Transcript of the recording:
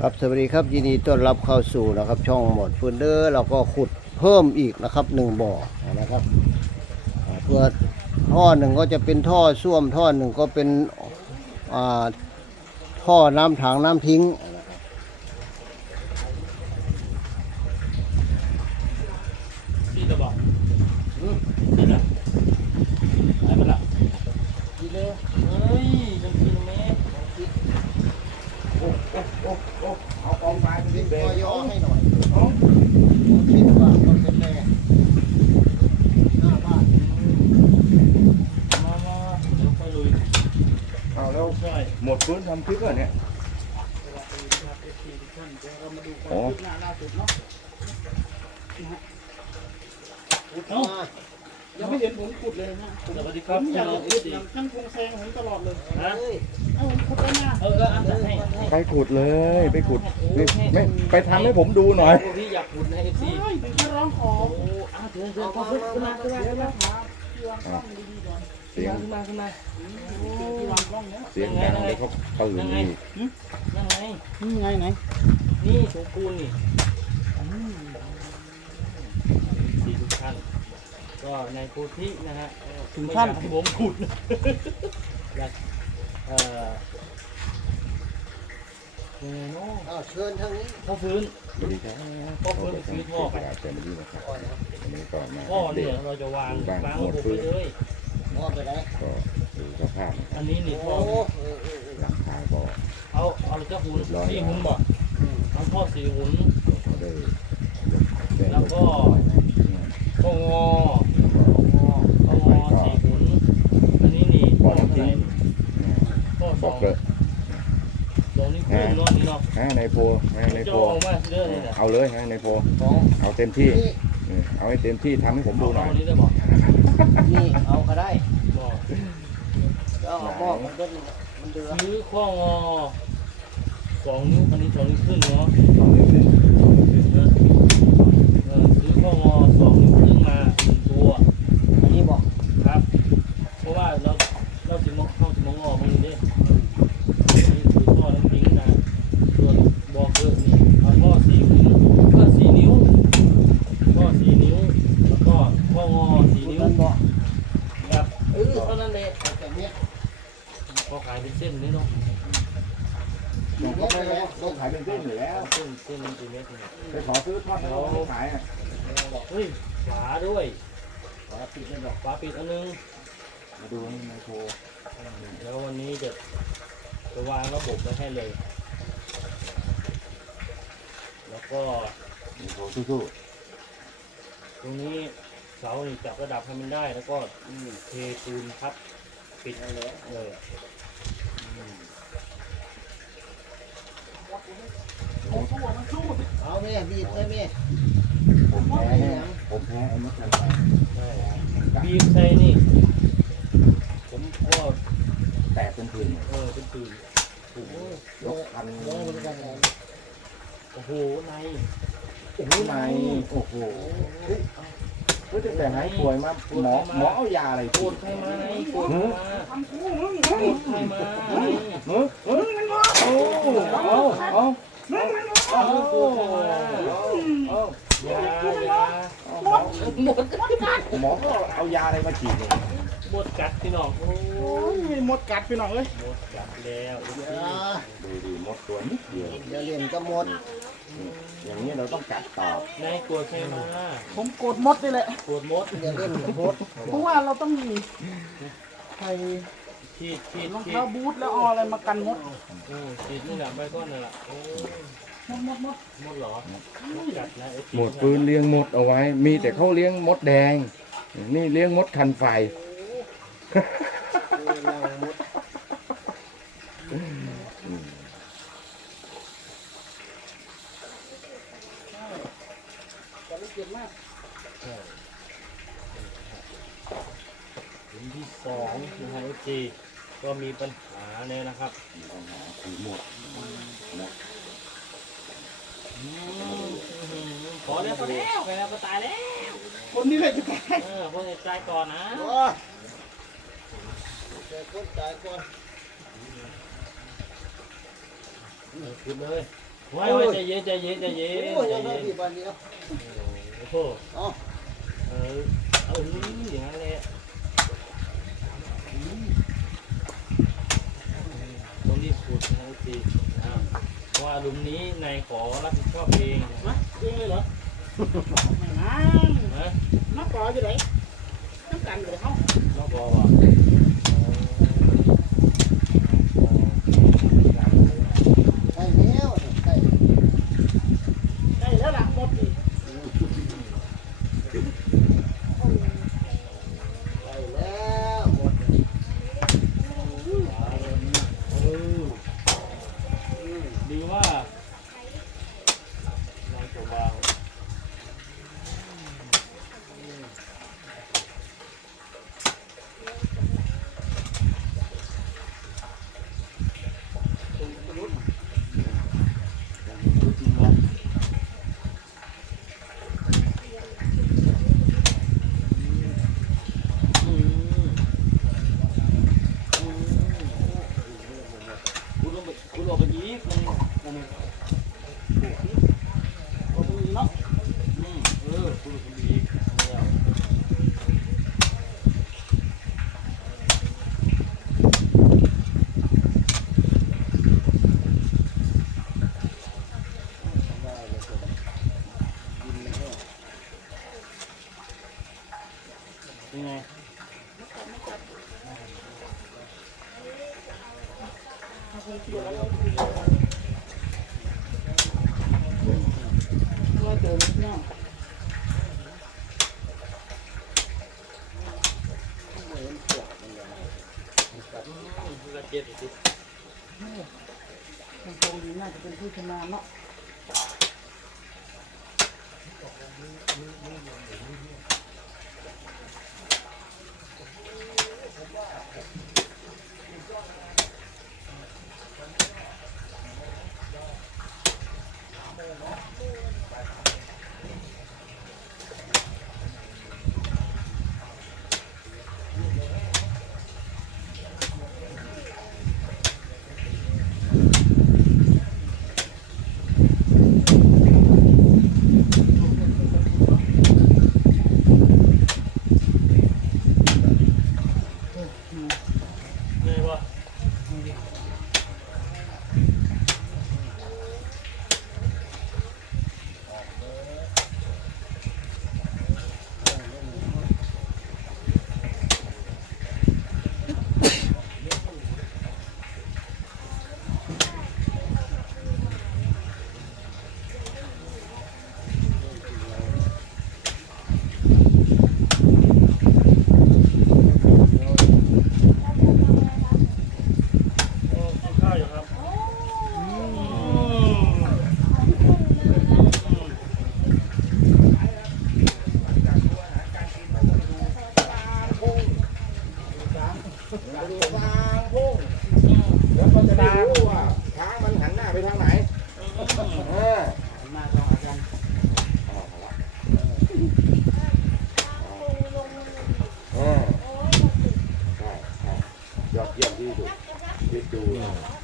ครับสวัสดีครับยินดีต้อนรับเข้าสู่นะครับ ช่องหมดฟืนเดอร์เราก็ขุดเพิ่มอีกนะครับหนึ่งบ่อนะครับเพื่อท่อหนึ่งก็จะเป็นท่อส้วมท่อหนึ่งก็เป็นอ่าท่อน้ำถังน้ำทิ้งนะครับ พี่จะบอกนี่นะหายไปละดีเลยเฮ้ยยังกินไหม เอากองไฟไปดิย่อย่อให้หน่อยคิดว่ามันเป็นแน่หน้าบ้าน มามาเดี๋ยวไปลุย เอาแล้ว ใช่ หมดพื้นทำคลิปเหรอเนี่ยโอ้เอ้ายังไม่เห็นผมขุดเลยนะสวัสดีคผรับมอยากน้อจะงขุดดีอย่างช่างคงแซงผมตลอดเลยนะเฮ้ยเอ้าผมขุดได้หน้าเออเอออันนั้นให้ไปขุดเลย ไปขุดนี่ไม่ไปทำให้ผมดูหน่อยโอ้พี่อยากขุดในเอฟซีใช่ถึงจะร้องขอโอ้อ้าวเดินเดินเข้าขึ้นขึ้นมาขึ้นมาขึ้นมาที่วางกล้องดีๆก่อน เสียงขึ้นมาขึ้นมาที่วางกล้องเนี้ยเสียงดังเลยเขาตื่นนี่นั่งไงนี่ไงไหนนี่สมปูนนี่สี่ทุกท่านก็ในโพธินะฮะไม่อยากให้ผมขุดอยากเอ่อยังไงเนาะอ้าวเชิญทางนี้พ่อฟื้นสวัสดีครับพ่อฟื้นไปซื้อท่อไปเต็มที่นะครับวันนี้ก็มาพ่อเด็เนี่ยกเราจะวางบ้านวางหมระดบบฟื้ไปนเลยมอบไปไหน ก็ดูสภาพนะคอัรับนนี้นี่ท่อโอ้เออเออเออหลังคาก็เอาเอาเจ้าหุ่นสี่หุ่นบ่อืมเอาท่อสี่หุ่นเขาได้แจ้งแล้วก็ข้องอข้องอสี่หุ่นอันนี้นี่บ่ท่ออน้ำเท่าทิ้ไหร่งท่อสบ่อองเกลอะสองนิ้วครึ่งเนาะนี่เนาะฮะในโพฮะในจะโพเอามาเรื่อยเลยนะเอาเลยฮะในโพของเอาเต็มที่นี่เออเอาให้เต็มที่ทำให้ผมดูหน่อยเอานี้ได้บ่นี่เอาก็ได้ บ่ก็เอามอบมันเดินมันเดือดซื้อข้องอสองนิ้วอันนี้สองนิ้วครึ่งเนาะเอาเลยสิเออซื้อข้องอสองนิ้วครึ่งมาหนึ่งตัว อันนี้บอก ครับ เพราะว่าเราเราสิมองเข้าสิมองออกมันนี่นี่คือข้อน้ำทิ้งนะส่วนบอกเกอร์นี่เอาข้อสี่นิ้วก็สี่นิ้วข้อสี่นิ้วแล้วก็ข้องอสี่นิ้ว มันบอก ครับเออเท่านั้นแหละ แต่เนี้ย ก็ขายเป็นเส้นนี่เนาะ ผมก็ไม่ได้ต้องขายเป็นเส้นอยู่แล้ว เส้นเส้นเป็นเม็ดนี่ ไปขอซื้อทอดแล้วไม่ขายอะเฮ้ยฝาด้วยขอปิดเลยบอกฝาปิดอันนึง มาดูในโพแล้ววันนี้จะจะวางระบบไว้ให้เลย แล้วก็ในโพสู้ตรงนี้เสานี่จับระดับให้มันได้ แล้วก็เทปูนทับปิดเลยเอาแม่บีบเลยแม่ๆผมแพ้ผมแพ้ไอ้มดกันไปได้บีบใส่นี่ ผมก็แตกเป็นพื้นเออเป็นปืนโอ้โหยกพันลองมันกันเลยโอ้โหในโอ้โหในโอ้โหเฮ้ยเฮ้ยแต่หายป่วยมาหมอหมอเอายาอะไรโกพูดดใครมาในโกดใครมาโกดใครมาในเฮ้ยเฮ้ยโอ้เอาเอาเอาเอา โกดใครมาเอายายาหมอหมอก็เอายาอะไรมาฉีดเนี่ยหมดกัดพี่น้อง โอ้โอ้ยมดกัดพี่น้องเอ้ยหมดกัดแล้วดูดิมดตัวนิดเดียวอย่าเล่นก็หมด อย่างนี้เราต้องกัดต่อนายโกดใครมผมโกรธมดนี่แหละโกดมดอย่าเล่นก็หมดเพราะว่าเราต้องมีใส่ ขีดขีดรองขีเท้าดบูทแล้วเอาอะไรมากันมดโอ้ขีดนี่แหละใบก้อนนี่แหละโอ้มดมดมดหมดเหรอหมดกัดนะไอ้ขีหมดปืนเลี้ยงมดเอาไว้ มีแต่เขาเลี้ยงมดแดง นี่เลี้ยงมดคันไฟนั่งหมด แต่ไม่เจ็บมาก ถึงที่สอง นะฮะไอ้จีก็มีปัญหาเนี่ยนะครับคือหมดอืมขอแล้วก็แล้วไปแล้วก็ตายแล้ว คนนี้เลยจะตายเออพวกตายก่อนนะโอ้ยเจอคนตายก่อนขึ้นเลยเไว้ไว้ใจเย็นใจเย็นใจเย็นโอ้ยใจยังไงเย็นพี่บันนี้เนาะโอ้โหเอ๋อเออเอออย่างนั้นแหละต้องรีบ ขุดนะทีนะเพราะว่าหลุมนี้นายขอรับผิดชอบเองมาเองเลยเหรอไม่นั่งนะมาปออยู่ไหนต้องกันอยู่เขานอกบอกว่าใช่แล้วใช่ได้แล้วล่ะหมดอีก ใช่แล้วหมด เออดีว่าเราจะวาง คุณลงไปคุณลงไปอีก มันมันหมดอีกเนาะอืมเออคุณลงไง ตัวเติมเนาะอืมกระเจ็ดสิมันคงดีน่าจะเป็นผู้ชนะเนาะ kayo, no? วางพุ่งแล้วก็จะได้รู้ว่าช้างมันหันหน้าไปทางไหนเออมาลองอาจารย์เออใช่ใช่ยอดเยี่ยมที่สุดที่ดูนะเออคิด